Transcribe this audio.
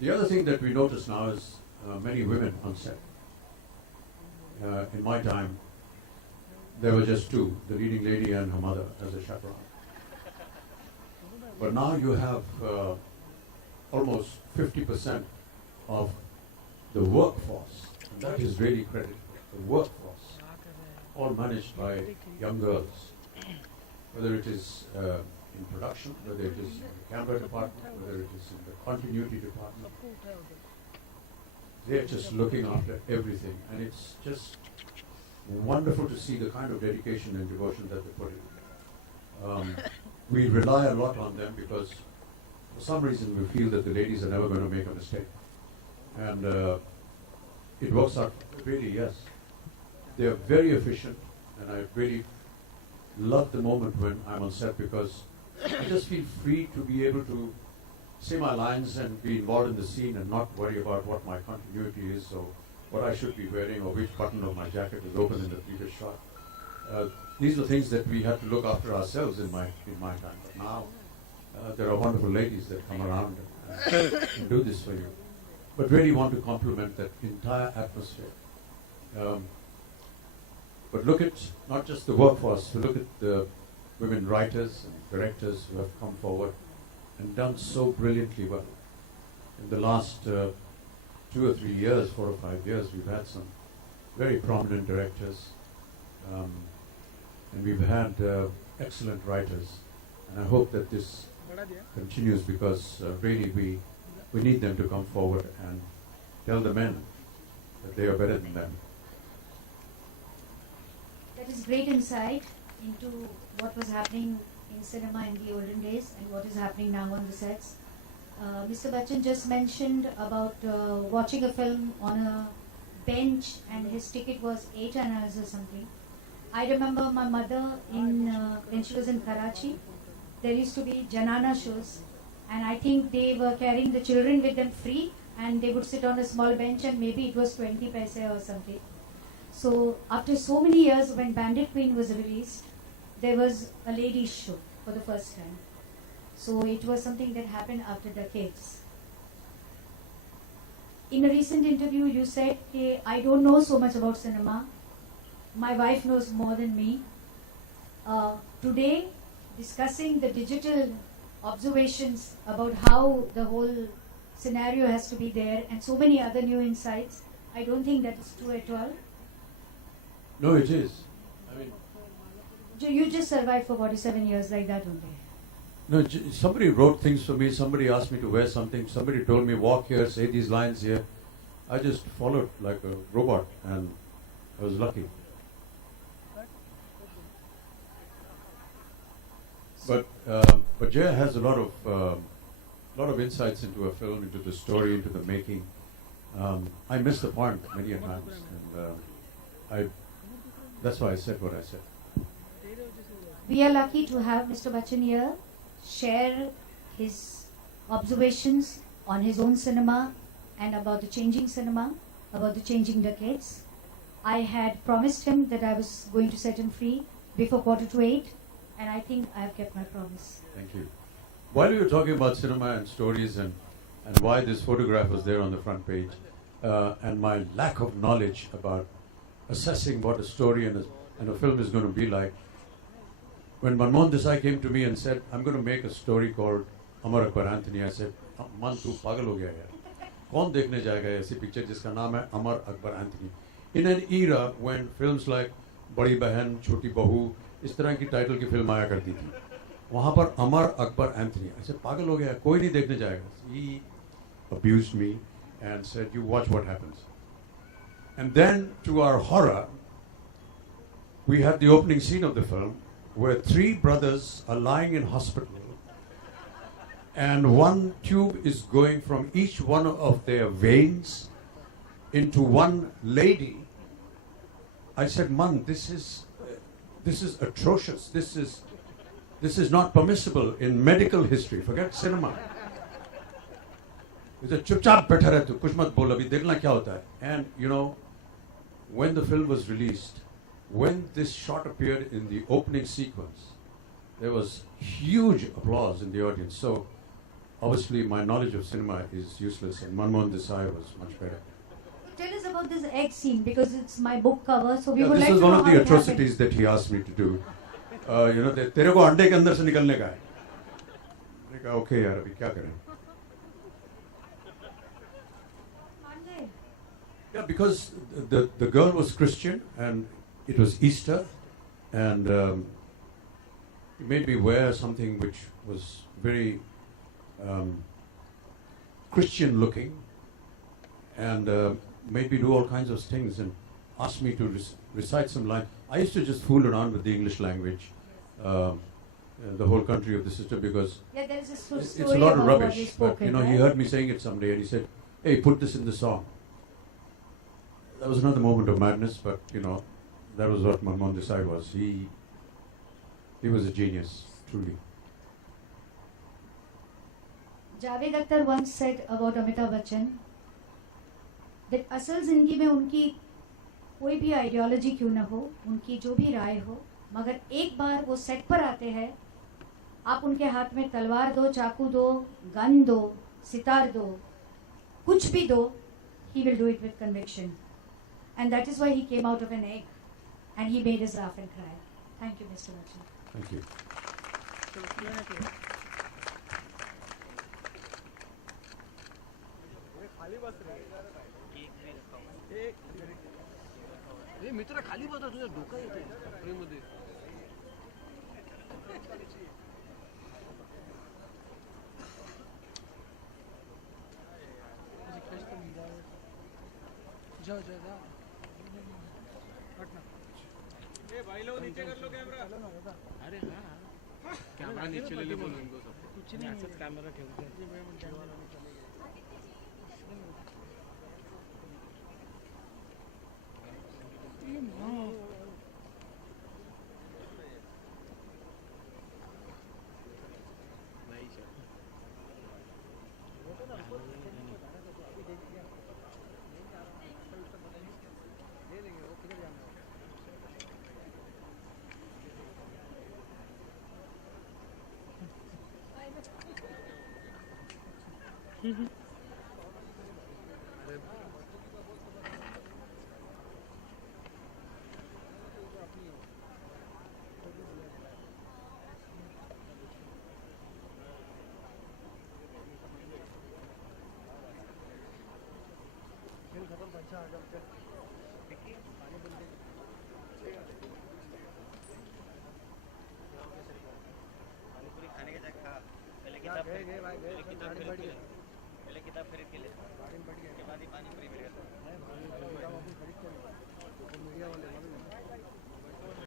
The other thing that we notice now is many women on set. In my time, there were just two, the leading lady and her mother as a chaperone. But now you have almost 50% of the workforce, and that is really credited. The workforce, all managed by young girls, whether it is in production, whether it is in the camera department, whether it is in the continuity department. They're just looking after everything, and it's just wonderful to see the kind of dedication and devotion that they put in. We rely a lot on them because for some reason we feel that the ladies are never going to make a mistake. And it works out really, yes. They are very efficient, and I really love the moment when I'm on set because I just feel free to be able to say my lines and be involved in the scene and not worry about what my continuity is or what I should be wearing or which button of my jacket is open in the previous shot. These are things that we had to look after ourselves in my time. But now there are wonderful ladies that come around and do this for you. But really want to compliment that entire atmosphere. But look at not just the workforce, but look at the women writers and directors who have come forward and done so brilliantly well. In the last 2 or 3 years, 4 or 5 years, we've had some very prominent directors, and we've had excellent writers. And I hope that this continues because really we need them to come forward and tell the men that they are better than them. That is great insight into what was happening in cinema in the olden days and what is happening now on the sets. Mr. Bachchan just mentioned about watching a film on a bench and his ticket was 8 annas or something. I remember my mother when she was in Karachi, there used to be Janana shows, and I think they were carrying the children with them free, and they would sit on a small bench and maybe it was 20 paise or something. So after so many years, when Bandit Queen was released, there was a ladies show for the first time. So it was something that happened after decades. In a recent interview, you said, hey, I don't know so much about cinema. My wife knows more than me. Today, discussing the digital observations about how the whole scenario has to be there and so many other new insights, I don't think that is true at all. No, it is. I mean, you just survived for 47 years like that only. no, somebody wrote things for me, somebody asked me to wear something, somebody told me walk here, say these lines here. I just followed like a robot and I was lucky. But Jaya has a lot of insights into a film, into the story, into the making. I missed the point many a times, and that's why I said what I said. We are lucky to have Mr. Bachchan here share his observations on his own cinema and about the changing cinema, about the changing decades. I had promised him that I was going to set him free before 7:45, and I think I have kept my promise. Thank you. While we were talking about cinema and stories and why this photograph was there on the front page, and my lack of knowledge about assessing what a story and a film is going to be like, when Manmohan Desai came to me and said, I'm going to make a story called Amar Akbar Anthony, I said, Man, tu pagal ho gaya yaar. Kaun dekhne jayega aisi picture jiska naam hai Amar Akbar Anthony? In an era when films like Badi Bahan, Choti Bahu, इस तरह की title की film आया करती थी, वहाँ पर Amar Akbar Anthony, ऐसे पागल हो गया, कोई नहीं देखने जाएगा. He abused me and said, you watch what happens. And then, to our horror, we had the opening scene of the film where 3 brothers are lying in hospital and one tube is going from each one of their veins into one lady. I said, Man, this is atrocious. This is not permissible in medical history. Forget cinema. चुपचाप बैठा रहे तो कुछ मत बोल, अभी देखना क्या होता है. And you know, when the film was released, when this shot appeared in the opening sequence, there was huge applause in the audience. So obviously my knowledge of cinema is useless, and Manmohan Desai was much better. Tell us about this egg scene, because it's my book cover, so we Yeah, would this like is to one know of how the it happened. atrocities that he asked me to do. तेरे को अंडे के अंदर से निकलने का है. मैंने कहा okay यार अभी क्या करें? Yeah, because the girl was Christian and it was Easter, and he made me wear something which was very Christian looking, and made me do all kinds of things and asked me to recite some lines. I used to just fool around with the English language, the whole country of the sister, because Yeah, there is a story it's a lot of about what rubbish. you But spoken, he right? heard me saying it someday, and he said, "Hey, put this in the song." That was another moment of madness, but that was what Manmohan Desai was. He was a genius, truly. Javed Akhtar once said about Amitabh Bachchan that असल जिंदगी में उनकी कोई भी ideology क्यों ना हो, उनकी जो भी राय हो, मगर एक बार वो सेट पर आते हैं, आप उनके हाथ में तलवार दो, चाकू दो, गन दो, सितार दो, कुछ भी दो, he will do it with conviction. And that is why he came out of an egg and he made us laugh and cry. Thank you, Mr. Bachchan. Thank you. मित्र खाली बसा तुझ्या डोका येते ट्रेनमध्ये जा जा जा ए भाई लोग नीचे कर लो कैमरा अरे हां कैमरा नीचे ले ले बोलो इनको सबको कुछ नहीं ऐसा कैमरा ठेवते हैं पहले किताब खरीद के ले, उसके बाद ही पानी फ्री में